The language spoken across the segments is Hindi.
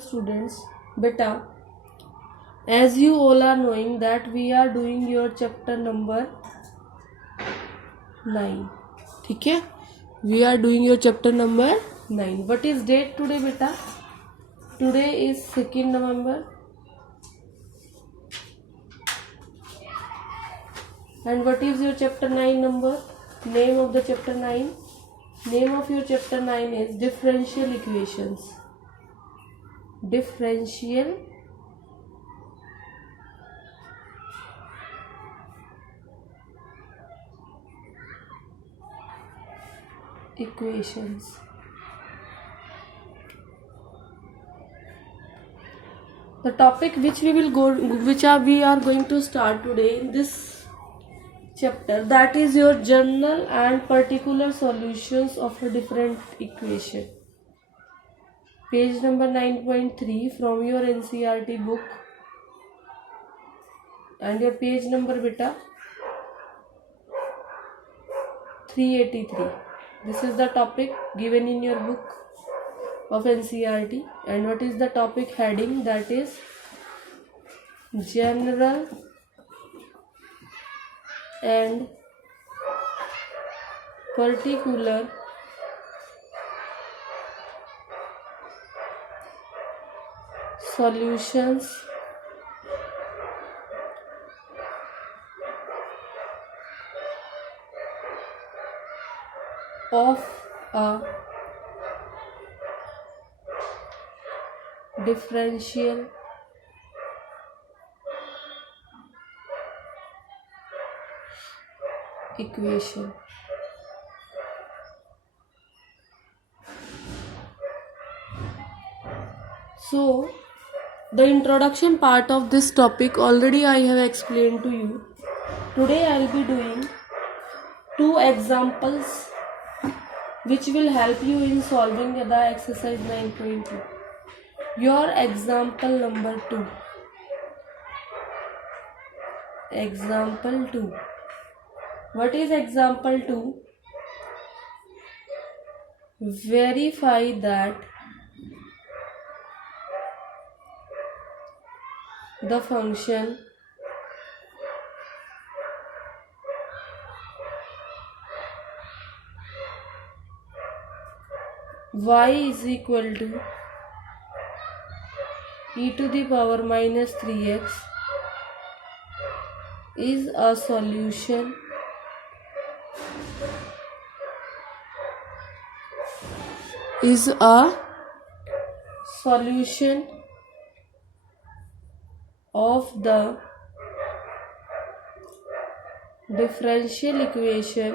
Students, beta, as you all are knowing that we are doing your chapter number 9. ठीक है, we are doing your chapter number 9. What is date today, beta? Today is 2nd November. And what is your chapter 9 number? Name of the chapter 9? Name of your chapter 9 is differential equations. Differential equations. The topic which we are going to start today in this chapter, that is your general and particular solutions of a different equation. Page number 9.3 from your NCERT book, and your page number beta 383. This is the topic given in your book of NCERT. And what is the topic heading? That is general and particular solutions of a differential equation. So, the introduction part of this topic already I have explained to you. Today I will be doing 2 examples which will help you in solving the exercise 9.2. Your example number 2. Example 2. What is example 2? Verify that the function y is equal to e to the power minus 3x is a solution of the differential equation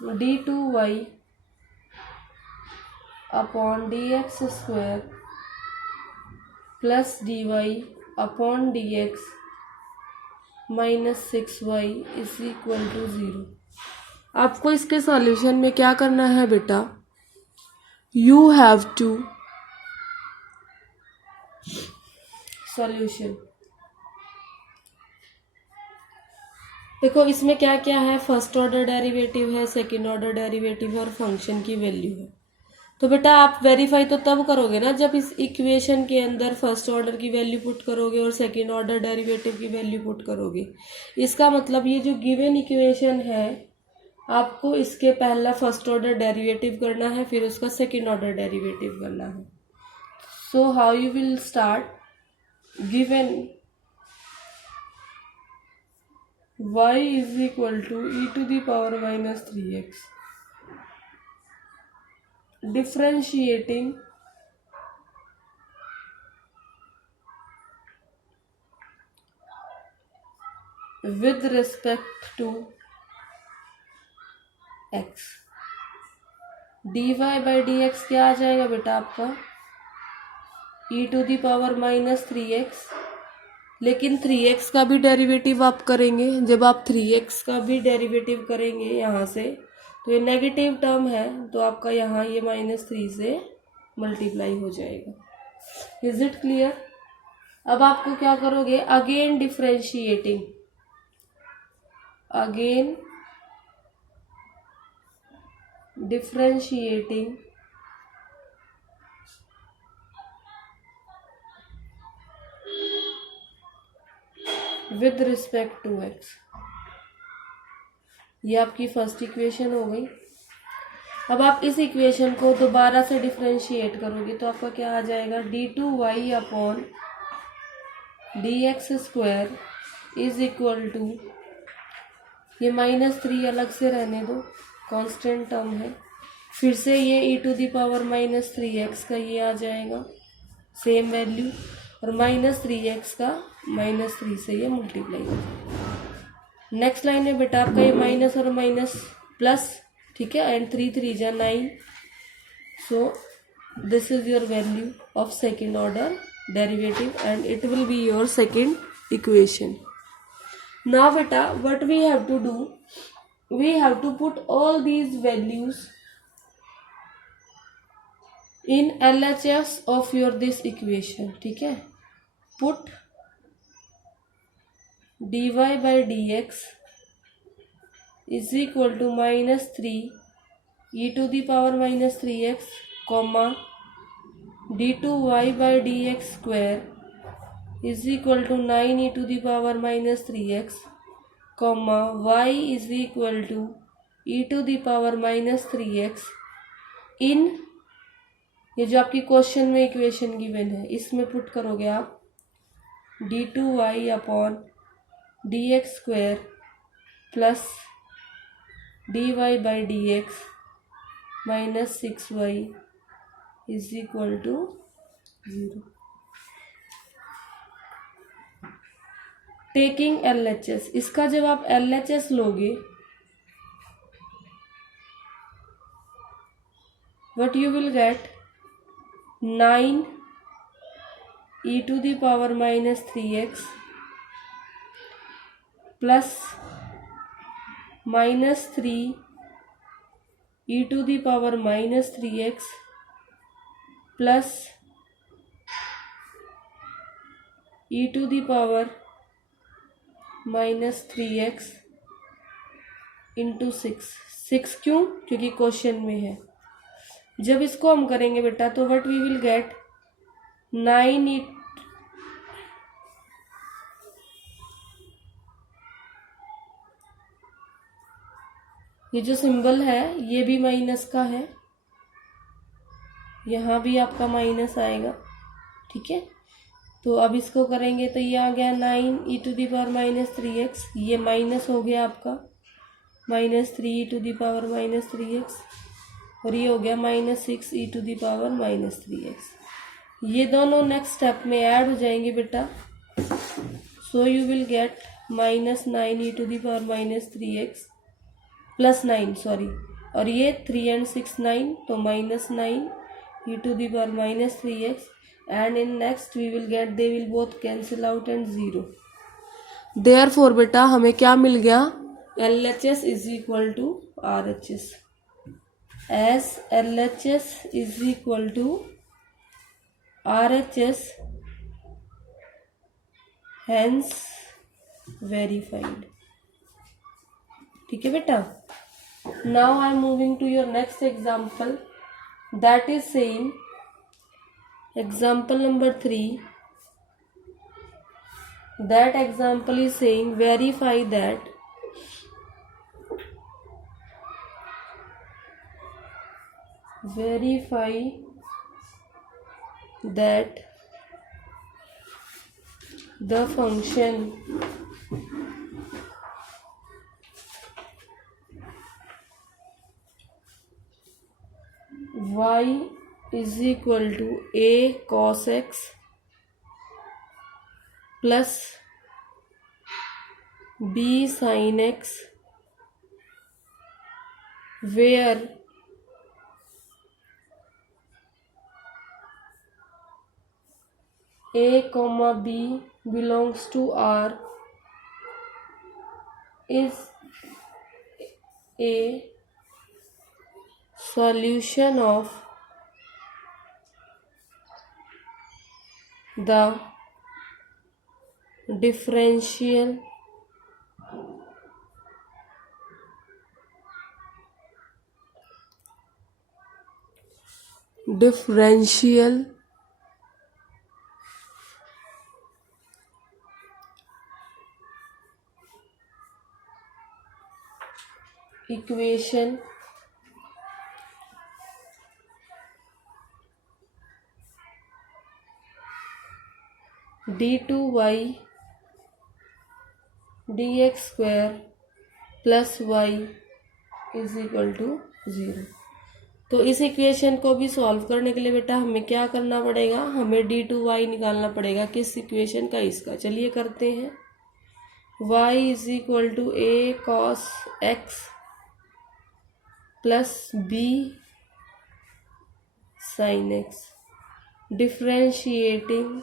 d2y upon dx square plus dy upon dx minus 6y is equal to 0. आपको इसके सॉल्यूशन में क्या करना है बेटा? You have to solution. देखो इसमें क्या क्या है. फर्स्ट ऑर्डर डेरिवेटिव है, सेकंड ऑर्डर डेरिवेटिव है और फंक्शन की वैल्यू है. तो बेटा आप वेरीफाई तो तब करोगे ना जब इस इक्वेशन के अंदर फर्स्ट ऑर्डर की वैल्यू पुट करोगे और सेकंड ऑर्डर डेरिवेटिव की वैल्यू पुट करोगे. इसका मतलब ये जो गिवन इक्वेशन है आपको इसके पहला फर्स्ट ऑर्डर डेरिवेटिव करना है, फिर उसका सेकंड ऑर्डर डेरिवेटिव करना है. So how you will start. Given y is equal to e to the power minus 3x. Differentiating with respect to x. dy by dx क्या आ जाएगा बेटा आपका? e to the power minus 3x. लेकिन 3x का भी डेरिवेटिव आप करेंगे. जब आप 3x का भी डेरिवेटिव करेंगे यहाँ से तो ये नेगेटिव टर्म है तो आपका यहाँ ये -3 से मल्टीप्लाई हो जाएगा. Is it clear? अब आपको क्या करोगे, again differentiating, again differentiating with respect to x. ये आपकी फर्स्ट इक्वेशन हो गई। अब आप इस इक्वेशन को दोबारा से डिफरेंशिएट करोगे तो आपका क्या आ जाएगा, d2y upon dx square is equal to, ये -3 अलग से रहने दो, कांस्टेंट टर्म है, फिर से ये e⁻−3x का ये आ जाएगा सेम वैल्यू, और -3x का -3 से ये मल्टीप्लाई हो जाएगा। नेक्स्ट लाइन में बेटा आपका ये माइनस और माइनस प्लस, ठीक है, एंड 3 3 जा 9, सो this is your value of second order derivative and it will be your second equation. Now beta, what we have to do, we have to put all these values in LHS of your this equation, ठीक है। Put dy by dx is equal to -3 e⁻−3x, comma d2y by dx square is equal to 9 e⁻−3x, comma y is equal to e⁻−3x इन, ये जो आपकी क्वेश्चन में इक्वेशन गिवन है इसमें पुट करोगे आप d2y upon dx square plus dy by dx -6y is equal to 0। Taking LHS, इसका जब आप LHS लोगे what you will get 9 e⁻−3x plus -3 e⁻−3x plus e⁻−3x into 6 क्यों, क्योंकि क्वेश्चन में है। जब इसको हम करेंगे बेटा तो व्हाट वी विल गेट 9 ये जो सिंबल है ये भी माइनस का है, यहाँ भी आपका माइनस आएगा, ठीक है। तो अब इसको करेंगे तो ये आ गया 9 e⁻−3x, ये माइनस हो गया आपका -3 e⁻−3x, और ये हो गया -6 e⁻−3x। ये दोनों नेक्स्ट स्टेप में ऐड हो जाएंगे बेटा, so you will gate -9 e⁻−3x plus 9 sorry, और ये 3 and 6 9, तो -9 e⁻−3x, and in next we will get, they will both cancel out and 0। therefore बेटा हमें क्या मिल गया, LHS is equal to RHS, as LHS is equal to RHS, hence verified, ठीक है बेटा। now I am moving to your next example, that is saying example number 3, that example is saying verify that the function y is equal to a cos x plus b sin x, where a comma b belongs to R, is a solution of the differential equation d2y dx square plus y is equal to 0। तो इस इक्वेशन को भी सॉल्व करने के लिए बेटा हमें क्या करना पड़ेगा, हमें d2y निकालना पड़ेगा। किस इक्वेशन का, इसका। चलिए करते हैं। y is equal to a cos x plus b sin x, differentiating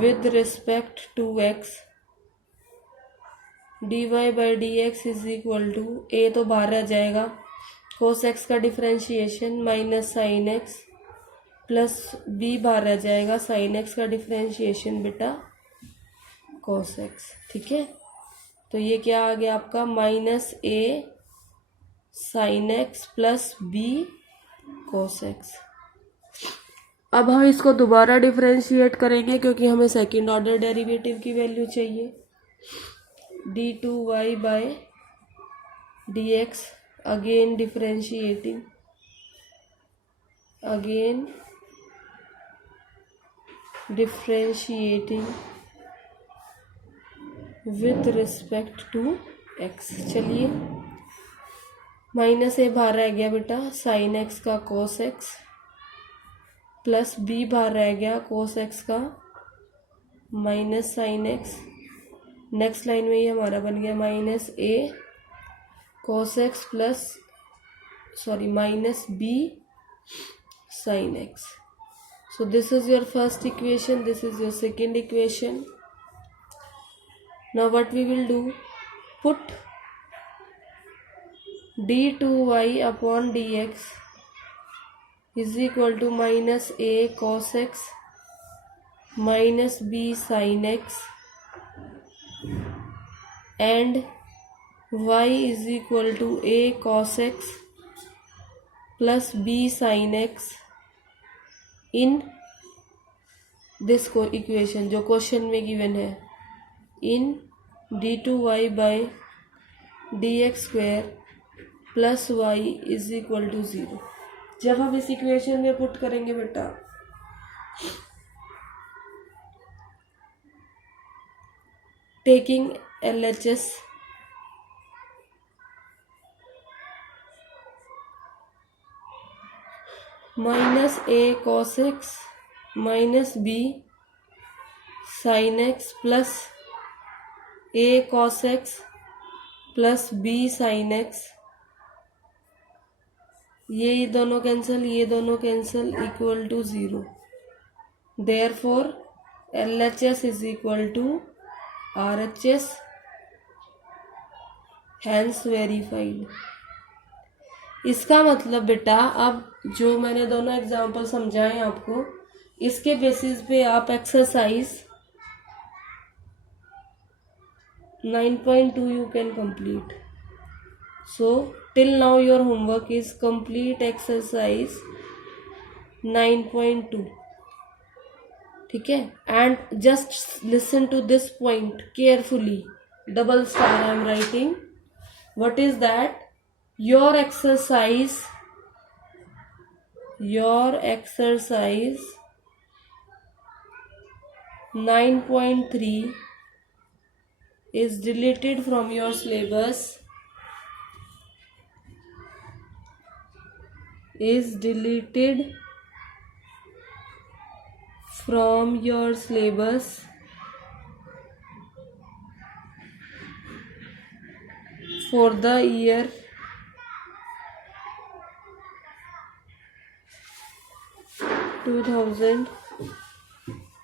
with respect to x, dy by dx is equal to a तो बाहर आ जाएगा, cos x का differentiation minus sine x plus b बाहर आ जाएगा, साइन x का डिफ्रेंशिएशन बेटा cos x। ठीक है, तो ये क्या आ गया आपका, minus a sine x plus b cos x। अब हम इसको दोबारा डिफरेंशिएट करेंगे क्योंकि हमें सेकंड ऑर्डर डेरिवेटिव की वैल्यू चाहिए। d2y by dx, again differentiating, with respect to x। चलिए, माइनस ए बाहर रह गया बेटा, साइन x का cos x प्लस b बाहर रह गया, cos x का minus sine x। Next line में ये हमारा बन गया minus a cos x plus minus b sin x। So this is your first equation, this is your second equation. Now what we will do, put d2y upon dx is equal to minus a cos x minus b sin x and y is equal to a cos x plus b sin x in this equation जो क्वेश्चन में गिवन है, in d2y by dx square plus y is equal to 0। जब हम इस इक्वेशन में पुट करेंगे बेटा, taking LHS, minus a cos x minus b sin x plus a cos x plus b sin x, ये दोनों कैंसिल, ये दोनों cancel, equal to 0। Therefore LHS is equal to RHS, hence verified. इसका मतलब बेटा, अब जो मैंने दोनों एग्जांपल समझाए आपको, इसके बेसिस पे आप exercise 9.2 you can complete. So till now your homework is complete exercise 9.2. ठीक है, and just listen to this point carefully. Double star I am writing. What is that? Your exercise 9.3 is deleted from your syllabus, is deleted from your syllabus for the year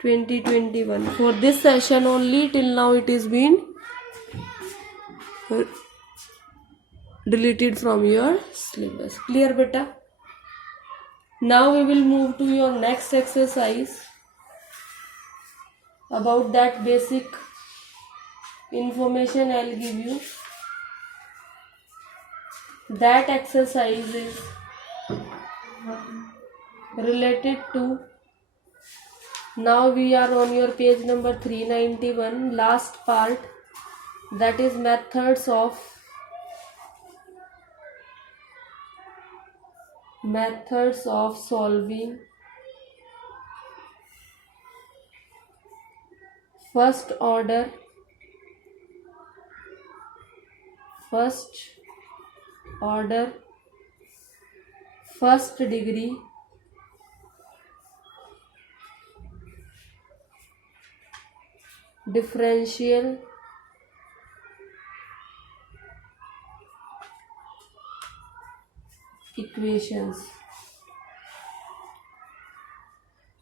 2021. For this session only, till now it is been deleted from your syllabus. Clear beta? Now we will move to your next exercise. About that basic information I'll give you. That exercise is related to, now we are on your page number 391, last part, that is methods of solving first order, first degree, differential equations.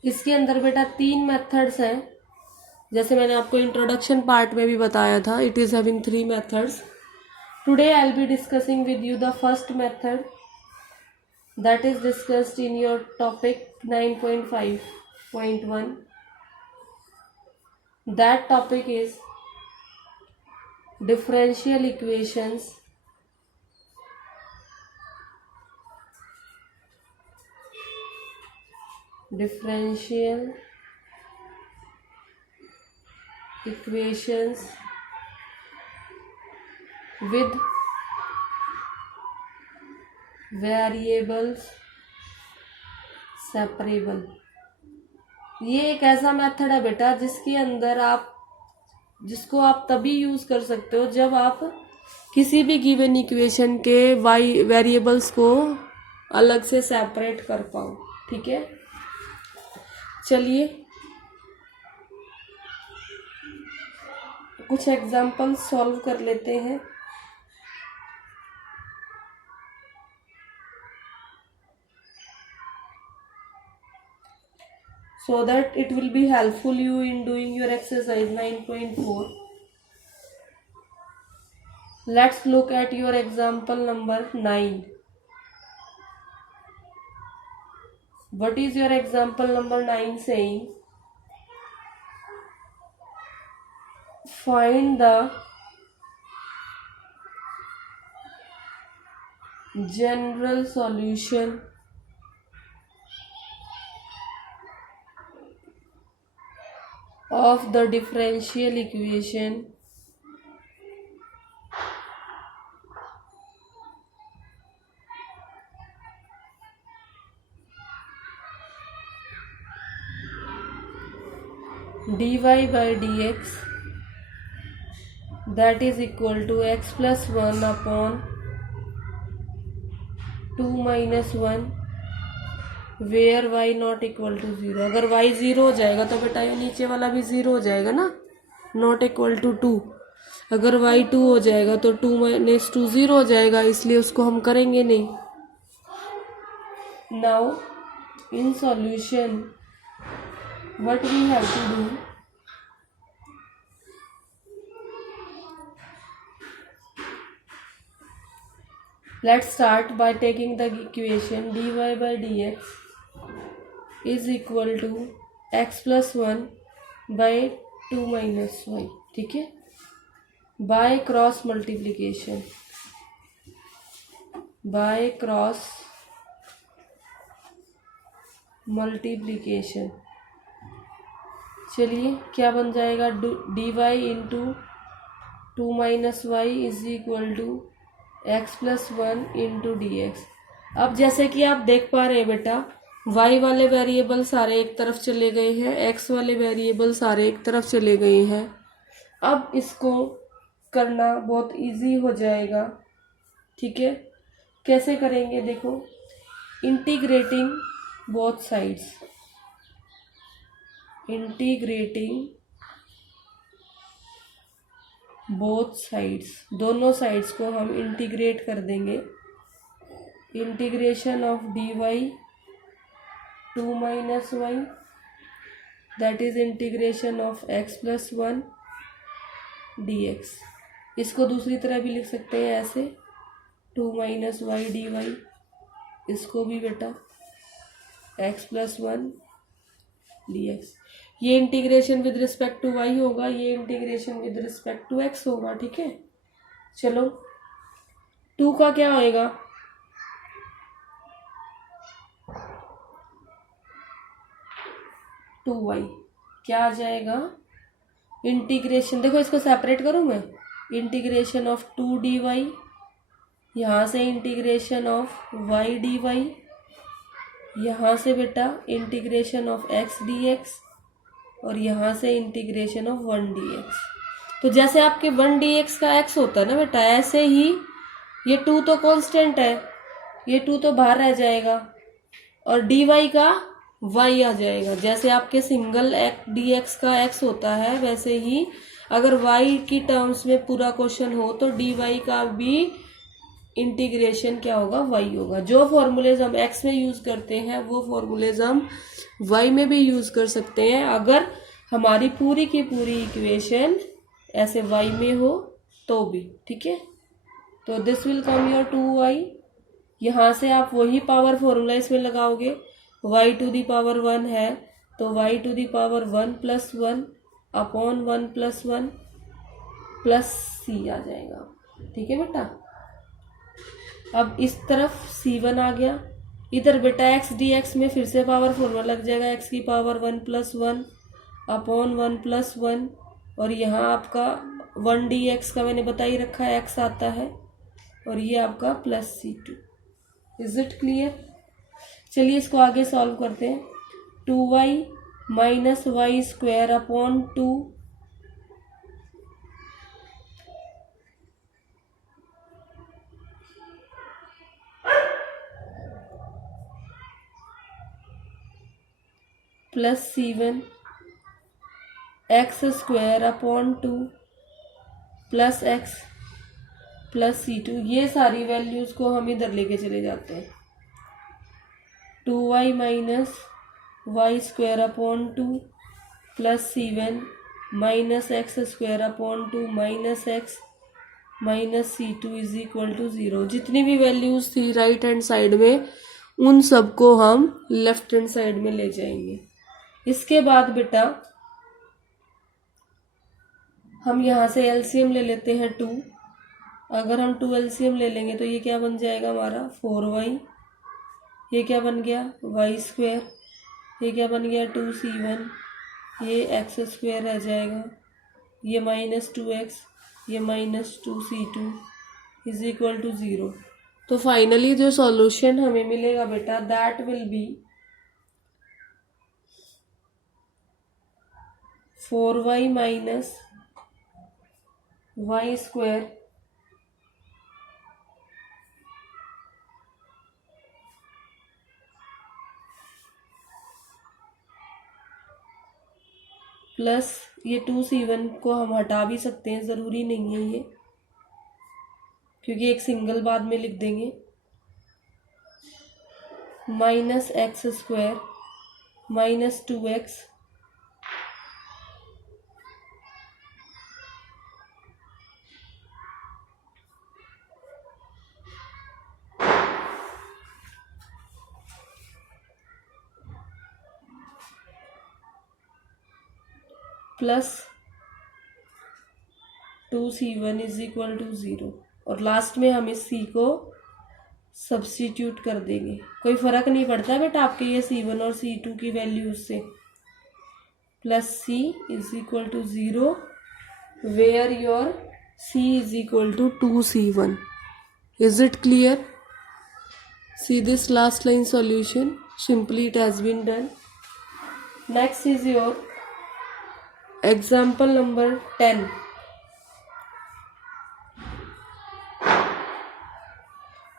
इसके अंदर बेटा 3 मेथड्स हैं, जैसे मैंने आपको इंट्रोडक्शन पार्ट में भी बताया था। It is having 3 methods. Today I will be discussing with you the first method that is discussed in your topic 9.5.1. That topic is differential equations with variables separable. ये एक ऐसा मेथड है बेटा जिसको आप तभी यूज कर सकते हो जब आप किसी भी गिवन इक्वेशन के वेरिएबल्स को अलग से सेपरेट कर पाओ। ठीक है, चलिए कुछ एग्जांपल सॉल्व कर लेते हैं। So that it will be helpful you in doing your exercise 9.4. Let's look at your example number 9. What is your example number 9 saying? Find the general solution of the differential equation dy by dx that is equal to x plus 1 upon 2 minus 1 where y not equal to 0। अगर y 0 हो जाएगा तो बेटा ये नीचे वाला भी 0 हो जाएगा ना, नॉट इक्वल टू 2। अगर y 2 हो जाएगा तो 2 माइनस 2 0 हो जाएगा, इसलिए उसको हम करेंगे नहीं। Now in solution what we have to do, let's start by taking the equation dy by dx is equal to x plus 1 by 2 minus y। ठीक है, बाय क्रॉस मल्टीप्लीकेशन। चलिए क्या बन जाएगा, dy into 2 minus y is equal to x plus 1 into d x. अब जैसे कि आप देख पा रहे हैं बेटा, y वाले वेरिएबल सारे एक तरफ चले गए हैं, x वाले वेरिएबल सारे एक तरफ चले गए हैं। अब इसको करना बहुत इजी हो जाएगा। ठीक है, कैसे करेंगे देखो, इंटीग्रेटिंग बोथ साइड्स, दोनों साइड्स को हम इंटीग्रेट कर देंगे। Integration of dy 2 minus y that is integration of x plus 1 dx। इसको दूसरी तरह भी लिख सकते हैं ऐसे, 2 माइनस वाई dy। इसको भी बेटा x प्लस 1 dx। ये integration with respect to y होगा, ये integration with respect to x होगा। ठीक है, चलो 2 का क्या होएगा, 2y क्या आ जाएगा, इंटीग्रेशन, देखो इसको सेपरेट करूँ मैं, इंटीग्रेशन ऑफ 2 dy, यहाँ से इंटीग्रेशन ऑफ y dy, यहाँ से बेटा इंटीग्रेशन ऑफ x dx, और यहाँ से इंटीग्रेशन ऑफ 1 dx। तो जैसे आपके 1 dx का x होता है ना बेटा, ऐसे ही ये 2 तो कांस्टेंट है, ये 2 तो बाहर रह जाएगा, और dy का y आ जाएगा। जैसे आपके सिंगल dx का x होता है, वैसे ही अगर y की टर्म्स में पूरा क्वेश्चन हो तो dy का भी इंटीग्रेशन क्या होगा, y होगा। जो फॉर्मूलेज हम x में यूज करते हैं वो फॉर्मूलेज हम y में भी यूज कर सकते हैं, अगर हमारी पूरी की पूरी इक्वेशन ऐसे y में हो तो भी। ठीक है, तो this will come your 2y, यहाँ से आप वही पावर फॉर्मूला इसमें लगाओगे, y टू दी पावर 1 है तो y to the power 1 plus 1 upon 1 plus 1 plus c आ जाएगा। ठीक है बेटा, अब इस तरफ c1 आ गया, इधर बेटा x dx में फिर से पावर फॉर्मूला लग जाएगा, x की पावर 1 प्लस 1 अपॉन 1 प्लस 1, और यहाँ आपका 1 dx का मैंने बता ही रखा है x आता है, और ये आपका plus c2। Is it clear? चलिए इसको आगे सॉल्व करते हैं। 2y minus y square upon 2 plus c1 x square upon 2 plus x plus c2। ये सारी वैल्यूज को हम इधर लेके चले जाते हैं। 2y minus y square upon 2 plus c1 minus x square upon 2 minus x minus c2 is equal to 0। जितनी भी वैल्यूज थी राइट हैंड साइड में उन सबको हम लेफ्ट हैंड साइड में ले जाएंगे। इसके बाद बेटा हम यहाँ से एलसीएम ले लेते हैं 2। अगर हम 2 एलसीएम ले लेंगे तो ये क्या बन जाएगा हमारा 4y, ये क्या बन गया वाई स्क्वायर, ये क्या बन गया 2c1, ये एक्स स्क्वायर रह जाएगा, ये माइनस 2x, ये minus 2c2 is equal to 0। तो फाइनली जो सॉल्यूशन हमें मिलेगा बेटा that will be 4y minus y square plus ये 2c1 को हम हटा भी सकते हैं, ज़रूरी नहीं है ये, क्योंकि एक सिंगल बाद में लिख देंगे, minus x square minus 2x plus 2c1 is equal to 0। और लास्ट में हम इस c को सब्स्टिट्यूट कर देंगे। कोई फर्क नहीं पड़ता बेटा आपके ये c1 और c2 की वैल्यूज से। Plus c is equal to 0 where your c is equal to 2c1। Is it clear? See this last line solution, simply it has been done. Next is your example number 10.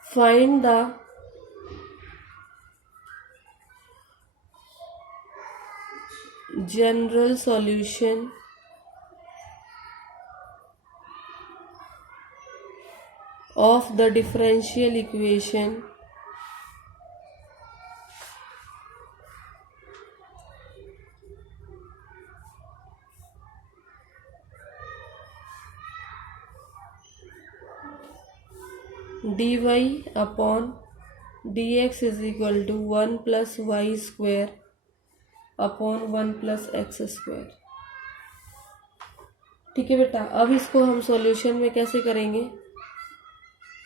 Find the general solution of the differential equation dy upon dx is equal to 1 plus Y square upon 1 plus x square. ठीक है बेटा, अब इसको हम सॉल्यूशन में कैसे करेंगे,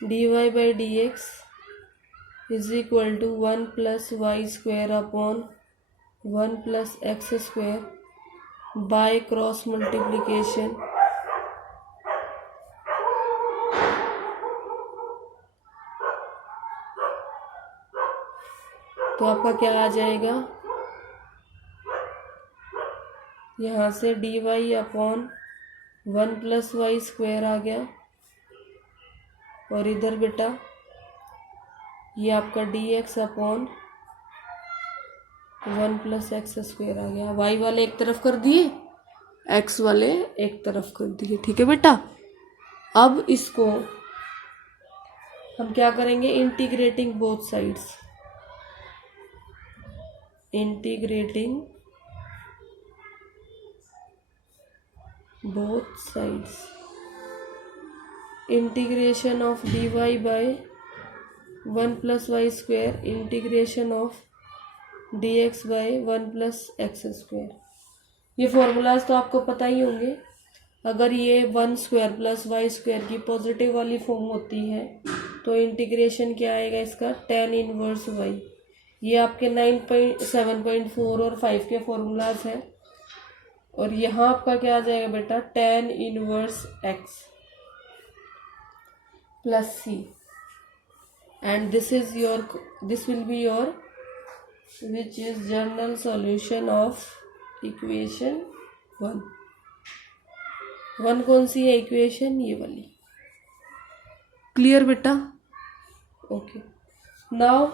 dy by D x is equal to 1 plus Y square upon 1 plus x square by cross multiplication तो आपका क्या आ जाएगा, यहाँ से D Y upon 1 plus Y square आ गया, और इधर बेटा ये आपका D X upon 1 plus x square आ गया। वाई वाले एक तरफ कर दिए, एक्स वाले एक तरफ कर दिए। ठीक है बेटा, अब इसको हम क्या करेंगे, integrating both sides, integrating both sides, integration of dy by 1 plus y square integration of dx by 1 plus x square। ये फॉर्मूलाज तो आपको पता ही होंगे। अगर ये 1 स्क्वायर प्लस वाई स्क्वायर की पॉजिटिव वाली फॉर्म होती है तो इंटीग्रेशन क्या आएगा इसका, tan इनवर्स y। ये आपके 7.4 और 5 के फॉर्मूलाज हैं, और यहाँ आपका क्या आ जाएगा बेटा, tan inverse x plus c, and this will be your which is general solution of equation 1 कौन सी है इक्वेशन, ये वाली। क्लियर बेटा, okay. Now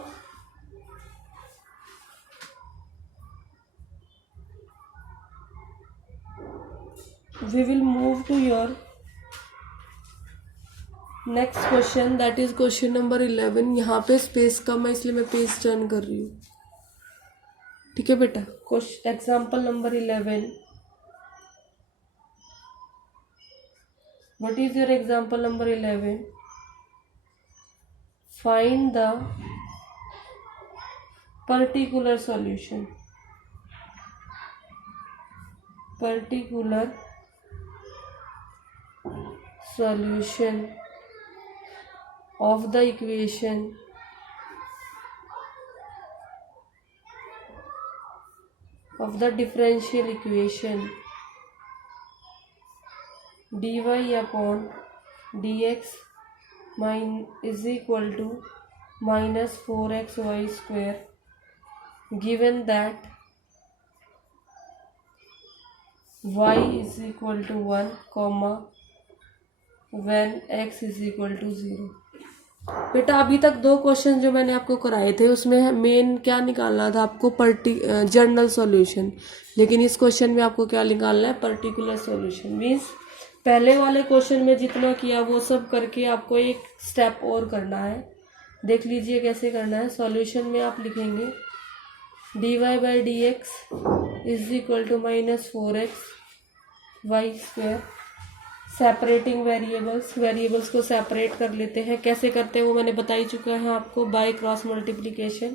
we will move to your next question, that is question number 11। यहाँ पे स्पेस कम है इसलिए मैं पेज टर्न कर रही हूँ। ठीक है बेटा, example number 11। What is your example number 11? Find the particular solution, particular solution of the equation of the differential equation dy upon dx is equal to minus 4xy square, given that y is equal to 1 comma when x is equal to 0। बेटा अभी तक 2 क्वेश्चन जो मैंने आपको कराए थे उसमें मेन क्या निकालना था आपको, जनरल सॉल्यूशन, लेकिन इस क्वेश्चन में आपको क्या निकालना है, पर्टिकुलर सॉल्यूशन। मीन्स पहले वाले क्वेश्चन में जितना किया वो सब करके आपको एक स्टेप और करना है। देख लीजिए कैसे करना है। सॉल्यूशन में आप लिखेंगे dy by D x is equal to minus 4x y square, separating variables को सेपरेट कर लेते हैं। कैसे करते हैं वो मैंने बता ही चुका है आपको, बाय क्रॉस मल्टीप्लीकेशन।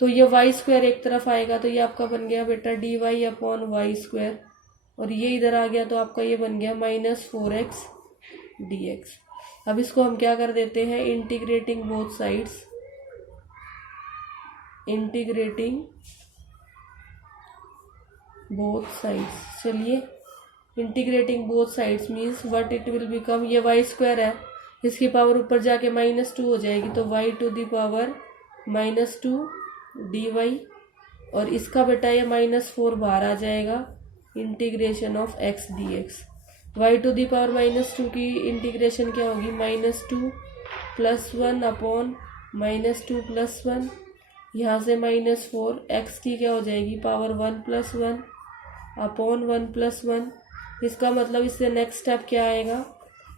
तो ये वाई स्क्वायर एक तरफ आएगा तो ये आपका बन गया बेटा d Y upon y square, और ये इधर आ गया तो आपका ये बन गया माइनस 4x डी एक्स। अब इसको हम क्या कर देते हैं, integrating both sides, integrating both sides. चलिए, integrating both sides means what it will become, ये वाई स्क्वायर है, इसकी पावर ऊपर जाके -2 हो जाएगी तो y to the power -2 d y, और इसका बेटा ये -4 बाहर आ जाएगा, integration of x d x. Y to the power -2 की इंटीग्रेशन क्या होगी, -2 + 1 अपॉन -2 + 1, यहाँ से -4, x की क्या हो जाएगी पावर 1 + 1 अपॉन 1 + 1। इसका मतलब इससे नेक्स्ट स्टेप क्या आएगा,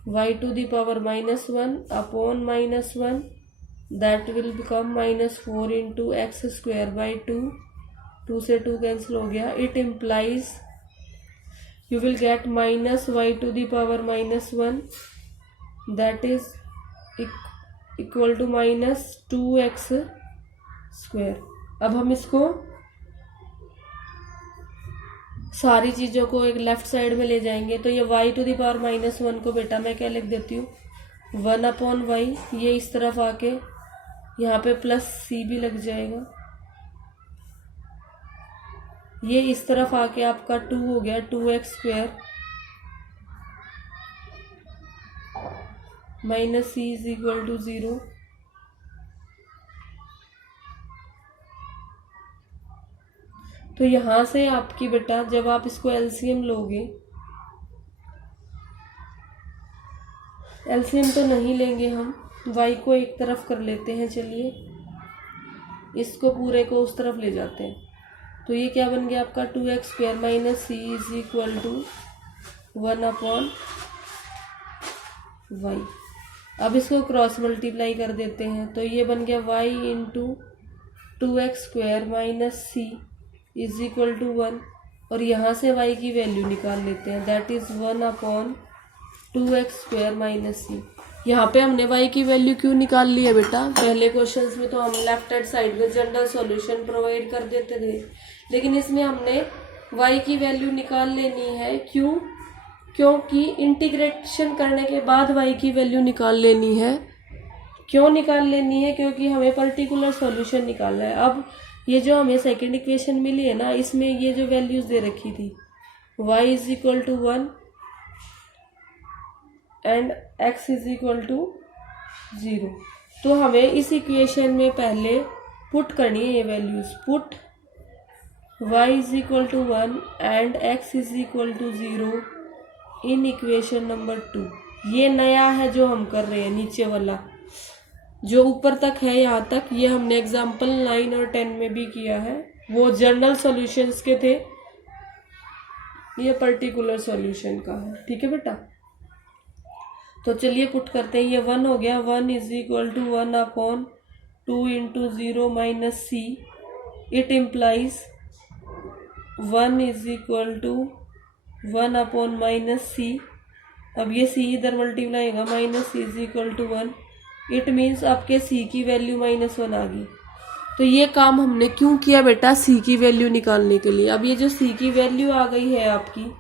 y to the power -1 upon -1, that will become -4 into x square by 2, 2 से 2 कैंसिल हो गया। It implies you will get minus y to the power -1, that is equal to minus 2x square. अब हम इसको सारी चीज़ों को एक लेफ्ट साइड में ले जाएंगे, तो ये y टू द पावर -1 को बेटा मैं क्या लिख देती हूँ, 1/y। ये इस तरफ आके यहाँ पे प्लस c भी लग जाएगा। ये इस तरफ आके आपका 2 हो गया, 2x square minus c is equal to 0। तो यहाँ से आपकी बेटा जब आप इसको एलसीएम लोगे, एलसीएम तो नहीं लेंगे हम, y को एक तरफ कर लेते हैं, चलिए इसको पूरे को उस तरफ ले जाते हैं। तो ये क्या बन गया आपका 2x square minus c is equal to 1/y। अब इसको क्रॉस मल्टीप्लाई कर देते हैं, तो ये बन गया y into 2x square minus c is equal to 1। और यहाँ से y की वैल्यू निकाल लेते हैं, that is 1/2x square minus c। यहाँ पे हमने y की वैल्यू क्यों निकाल ली है बेटा, पहले क्वेश्चंस में तो हम लेफ्ट हैंड साइड में जनरल सॉल्यूशन प्रोवाइड कर देते थे, लेकिन इसमें हमने y की वैल्यू निकाल लेनी है। क्यों? क्योंकि इंटीग्रेशन करने के बाद y की वैल्यू निकाल लेनी है। क्यों निकाल लेनी है? क्योंकि हमें पर्टिकुलर सॉल्यूशन निकालना है। अब ये जो हमें सेकंड इक्वेशन मिली है ना, इसमें ये जो वैल्यूज दे रखी थी y is equal to 1 and x is equal to 0, तो हमें इस इक्वेशन में पहले पुट करनी है ये values. Put y is equal to 1 and x is equal to 0 in equation number 2। ये नया है जो हम कर रहे हैं, नीचे वाला जो ऊपर तक है यहाँ तक, ये हमने एग्जाम्पल 9 और 10 में भी किया है, वो जनरल सॉल्यूशंस के थे, ये पर्टिकुलर सॉल्यूशन का है। ठीक है बेटा, तो चलिए पुट करते हैं। ये 1 हो गया, 1 is equal to 1/2 into 0 minus c। It implies 1 is equal to 1 minus c। अब ये c इधर मल्टीप्लाई होगा, minus c is equal to 1। It means आपके c की वैल्यू -1 आ गई। तो ये काम हमने क्यों किया बेटा, c की वैल्यू निकालने के लिए। अब ये जो c की वैल्यू आ गई है आपकी,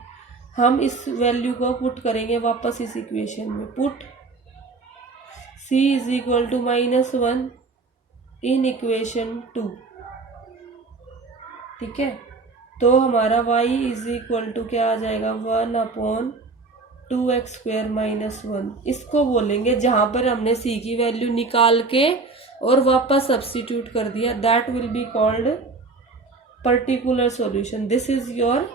हम इस वैल्यू को पुट करेंगे वापस इस इक्वेशन में। Put c is equal to -1 in equation 2। ठीक है, तो हमारा y इज इक्वल टू क्या आ जाएगा, 1/2x स्क्वायर माइनस 1। इसको बोलेंगे जहां पर हमने c की वैल्यू निकाल के और वापस सब्स्टिट्यूट कर दिया, that will be called particular solution. This is your,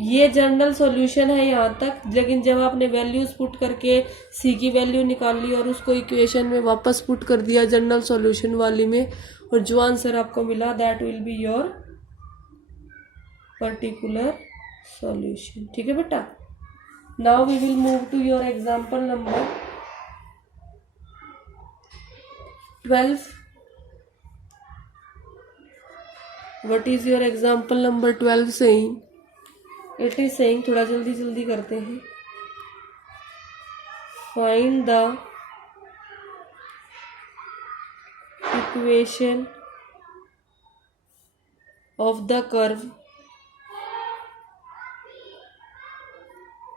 ये जनरल सॉल्यूशन है यहाँ तक, लेकिन जब आपने वैल्यूज पुट करके c की वैल्यू निकाल ली और उसको इक्वेशन में वापस पुट कर दिया जनरल सॉल्यूशन वाली में, और जो आंसर आपको मिला that will be your particular solution. ठीक है बेटा, now we will move to your example number 12। What is your example number 12 saying? It is saying, थोड़ा जल्दी जल्दी करते हैं, find the equation of the curve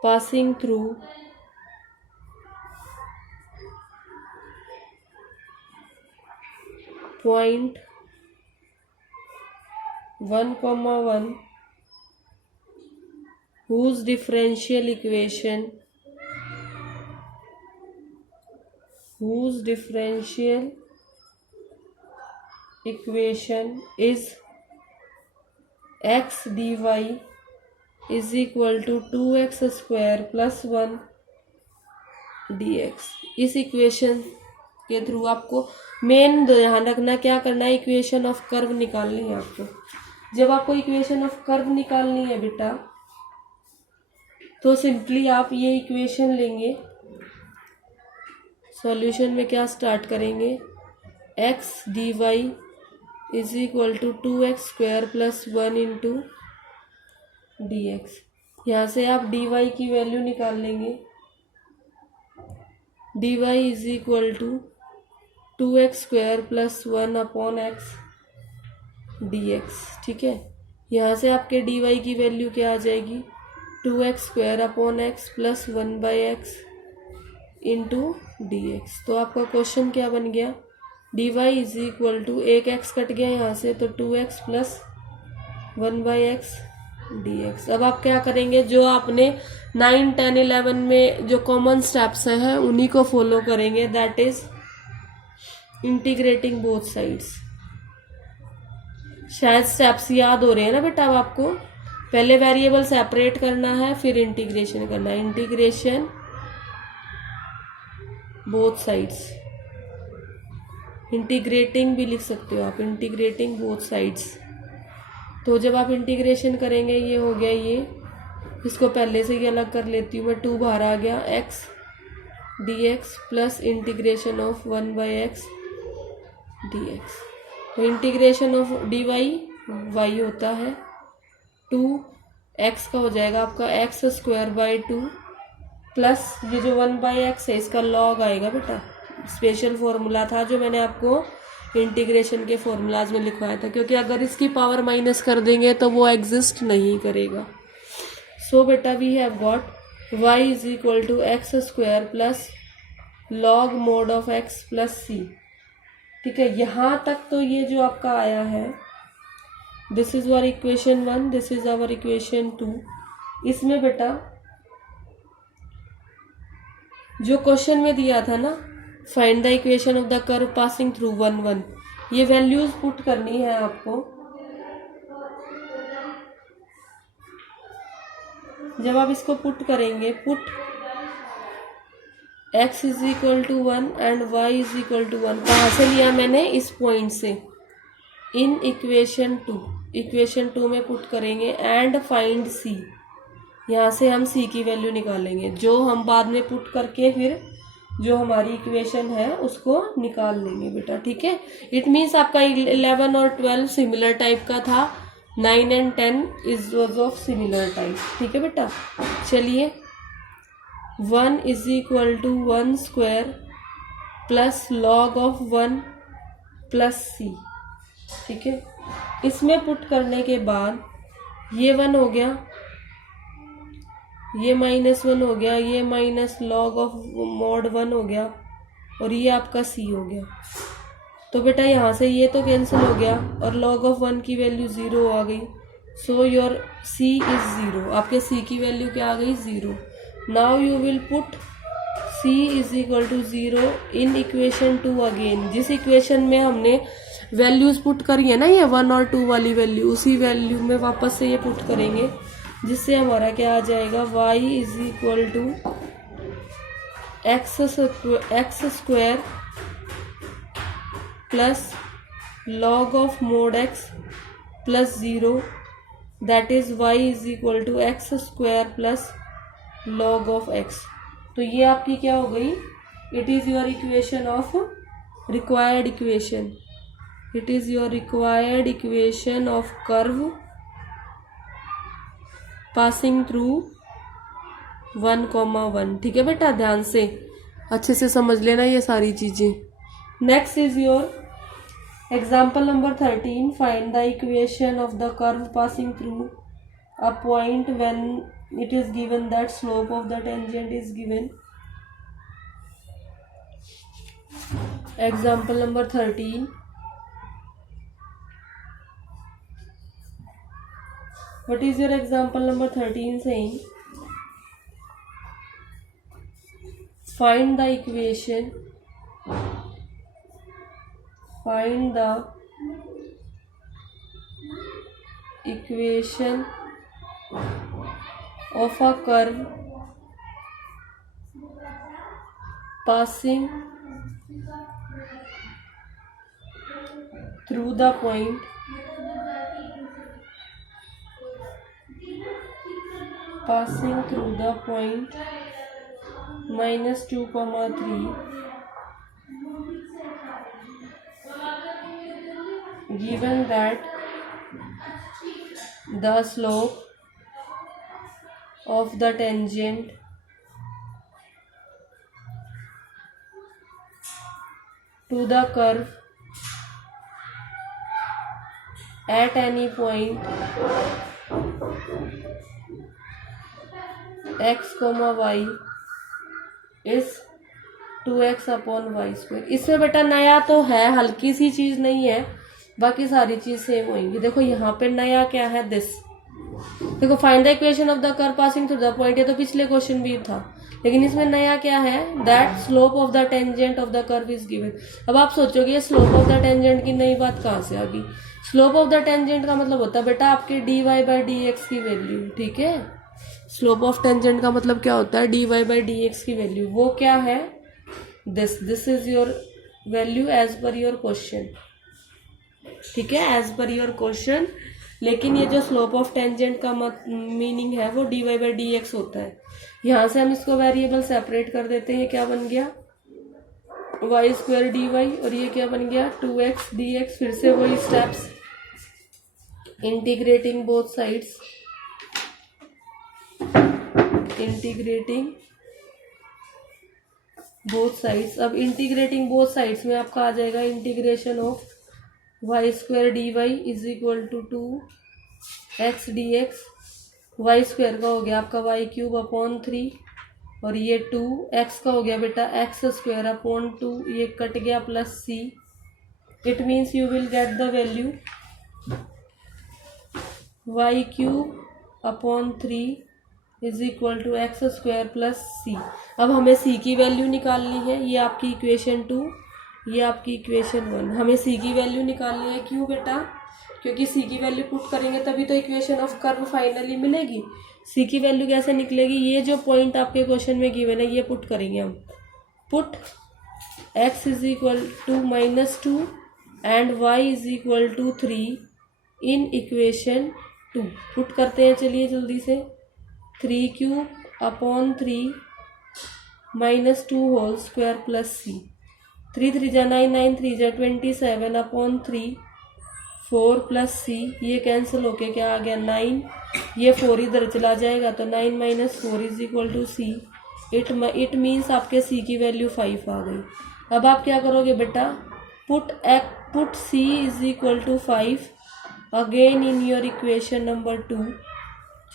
passing through point 1,1 whose differential equation is x dy is equal to 2x स्क्वायर प्लस 1 dx। इस इक्वेशन के थ्रू आपको मेन ध्यान रखना क्या करना है, इक्वेशन ऑफ कर्व निकालनी है आपको। जब आपको इक्वेशन ऑफ कर्व निकालनी है बेटा, तो सिंपली आप ये इक्वेशन लेंगे, सॉल्यूशन में क्या स्टार्ट करेंगे, x dy is equal to 2x स्क्वायर प्लस 1 इंटू dx। यहाँ से आप dy की वैल्यू निकाल लेंगे, d y is equal to 2x² plus 1/x dx। ठीक है, यहाँ से आपके डी वाई की वैल्यू क्या आ जाएगी, 2x² plus 1/x into d x. तो आपका क्वेश्चन क्या बन गया, d y is equal to, एक x कट गया यहाँ से, तो 2x प्लस 1/x dx। अब आप क्या करेंगे, जो आपने 9, 10, 11 में जो कॉमन स्टेप्स हैं उन्हीं को फॉलो करेंगे, that is integrating both sides. शायद स्टेप्स याद हो रहे हैं ना बेटा अब आपको। पहले वेरिएबल सेपरेट करना है, फिर इंटीग्रेशन करना है, इंटीग्रेशन बोथ साइड्स, इंटीग्रेटिंग भी लिख सकते हो आप, इंटीग्रेटिंग बोथ साइड्स। तो जब आप इंटीग्रेशन करेंगे, ये हो गया, ये इसको पहले से ही अलग कर लेती हूँ मैं, 2 बाहर आ गया, x dx plus integration of 1/x dx। तो integration of d y y होता है 2x का हो जाएगा आपका x²/2 प्लस ये जो 1/x है इसका लॉग आएगा बेटा। स्पेशल फॉर्मूला था जो मैंने आपको इंटीग्रेशन के फॉर्मूलाज में लिखवाया था, क्योंकि अगर इसकी पावर माइनस कर देंगे तो वो एग्जिस्ट नहीं करेगा। सो बेटा we have got y is equal to x² plus log mod of x plus c। ठीक है, यहाँ तक तो ये जो आपका आया है, this is our equation 1, this is our equation 2। इसमें बेटा जो क्वेश्चन में दिया था ना, find the equation of the curve passing through 1, 1, ये वैल्यूज पुट करनी है आपको। जब आप इसको पुट करेंगे, put x is equal to 1 and y is equal to 1, कहाँ से लिया मैंने, इस पॉइंट से, इन इक्वेशन 2, इक्वेशन 2 में पुट करेंगे एंड फाइंड c। यहाँ से हम c की वैल्यू निकालेंगे, जो हम बाद में पुट करके फिर जो हमारी इक्वेशन है उसको निकाल लेंगे बेटा। ठीक है, इट मीन्स आपका 11 और 12 सिमिलर टाइप का था, 9 and 10 is was of similar type. ठीक है बेटा, चलिए 1 is equal to 1² plus log of 1 plus c। ठीक है, इसमें पुट करने के बाद ये 1 हो गया, ये -1 हो गया, ये माइनस लॉग ऑफ मॉड 1 हो गया, और ये आपका c हो गया। तो बेटा यहाँ से ये तो कैंसिल हो गया और लॉग ऑफ 1 की वैल्यू 0 आ गई। सो योर c इज 0, आपके c की वैल्यू क्या आ गई, 0। Now you will put c is equal to 0 in equation 2 again. जिस इक्वेशन में हमने वैल्यूज पुट करी है ना, ये 1 और 2 वाली वैल्यू, उसी वैल्यू में वापस से ये पुट करेंगे, जिससे हमारा क्या आ जाएगा, y is equal to x² plus log of mod x plus 0, that is y is equal to x² plus log of x। तो ये आपकी क्या हो गई, it is your equation of required equation, it is your required equation of curve passing through 1, 1। ठीक है बेटा, ध्यान से अच्छे से समझ लेना ये सारी चीजें। Next is your example number 13, find the equation of the curve passing through a point when it is given that slope of the tangent is given। Example number 13, what is your example number 13 saying? Find the equation, find the equation of a curve passing through the point -2, 3, given that the slope of the tangent to the curve at any point x, y is 2x upon y square. इसमें बेटा नया तो है, हल्की सी चीज नहीं है, बाकी सारी चीज सेम होंगी। देखो यहाँ पे नया क्या है, दिस। देखो find the equation of the curve passing through the point, ये तो पिछले क्वेश्चन भी था, लेकिन इसमें नया क्या है, that slope of the tangent of the curve is given. अब आप सोचोगे स्लोप ऑफ द टेंजेंट की नई बात कहाँ से आ गई। स्लोप ऑफ द टेंजेंट का मतलब होता है बेटा आपके dy बाई डी एक्स की वैल्यू, ठीक है। स्लोप ऑफ टेंजेंट का मतलब क्या होता है, dy बाई डी एक्स की वैल्यू। वो क्या है, this is your value as per your question, ठीक है, एज पर योर क्वेश्चन। लेकिन ये जो स्लोप ऑफ टेंजेंट का मीनिंग है वो dy बाई डी एक्स होता है। यहाँ से हम इसको वेरिएबल सेपरेट कर देते हैं, क्या बन गया वाई स्क्वायर dy, और ये क्या बन गया 2x dx। फिर से वही steps, integrating both sides, integrating both sides. अब इंटीग्रेटिंग बोथ साइड्स में आपका आ जाएगा integration of y square d y is equal to 2x dx। Y square का हो गया आपका वाई क्यूब अपॉन 3, और ये 2x का हो गया बेटा एक्स स्क्वायर अपॉन 2, ये कट गया plus c। It means you will get the value Y cube upon 3 is equal to X square plus C. अब हमें सी की वैल्यू निकालनी है, ये आपकी इक्वेशन 2, ये आपकी इक्वेशन 1। हमें सी की वैल्यू निकालनी है, क्यों बेटा, क्योंकि सी की वैल्यू पुट करेंगे तभी तो इक्वेशन ऑफ कर्व फाइनली मिलेगी। सी की वैल्यू कैसे निकलेगी, ये जो पॉइंट आपके क्वेश्चन में गिवन है ये पुट करेंगे हम। Put x is equal to -2 and y is equal to 3 in equation 2। Put करते हैं, चलिए जल्दी से। 3 cube upon 3 -2 whole square plus C. 3 3 जा 9, 9 3 जा 27 अपॉन 3 4 प्लस सी। ये कैंसिल होके क्या आ गया 9, ये 4 इधर चला जाएगा तो 9 - 4 is equal to C. It means आपके सी की वैल्यू 5 आ गई। अब आप क्या करोगे बेटा, put C is equal to 5 again in your equation number 2।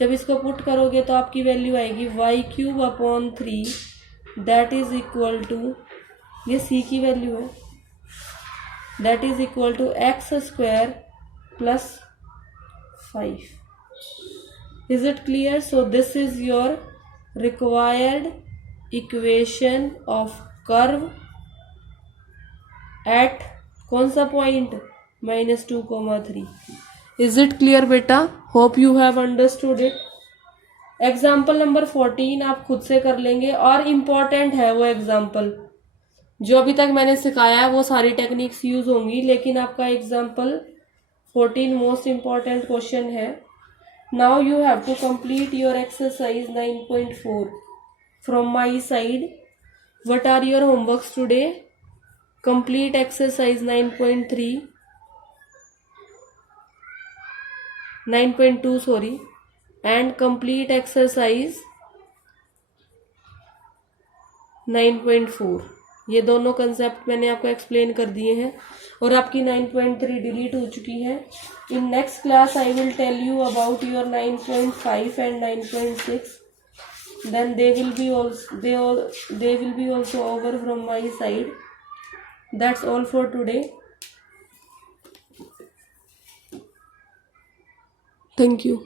जब इसको पुट करोगे तो आपकी वैल्यू आएगी Y cube upon 3 that is equal to, ये सी की वैल्यू है, that is equal to X square plus 5। Is it clear. So this is your required equation of curve at कौन सा पॉइंट -2, 3। इज इट क्लियर बेटा, hope you have understood it. Example number 14 आप खुद से कर लेंगे, और इम्पॉर्टेंट है वो एग्जाम्पल जो अभी तक मैंने सिखाया है, वो सारी टेक्निक्स यूज होंगी, लेकिन आपका एग्जाम्पल 14 मोस्ट इम्पॉर्टेंट क्वेश्चन है। Now you have to complete your exercise 9.4 from my side. What are your homeworks today, complete exercise 9.2 sorry, and complete exercise 9.4। ये दोनों कंसेप्ट मैंने आपको एक्सप्लेन कर दिए हैं, और आपकी 9.3 डिलीट हो चुकी है। In next class I will tell you about your 9.5 and 9.6, then they will be also over from my side. That's all for today. Thank you.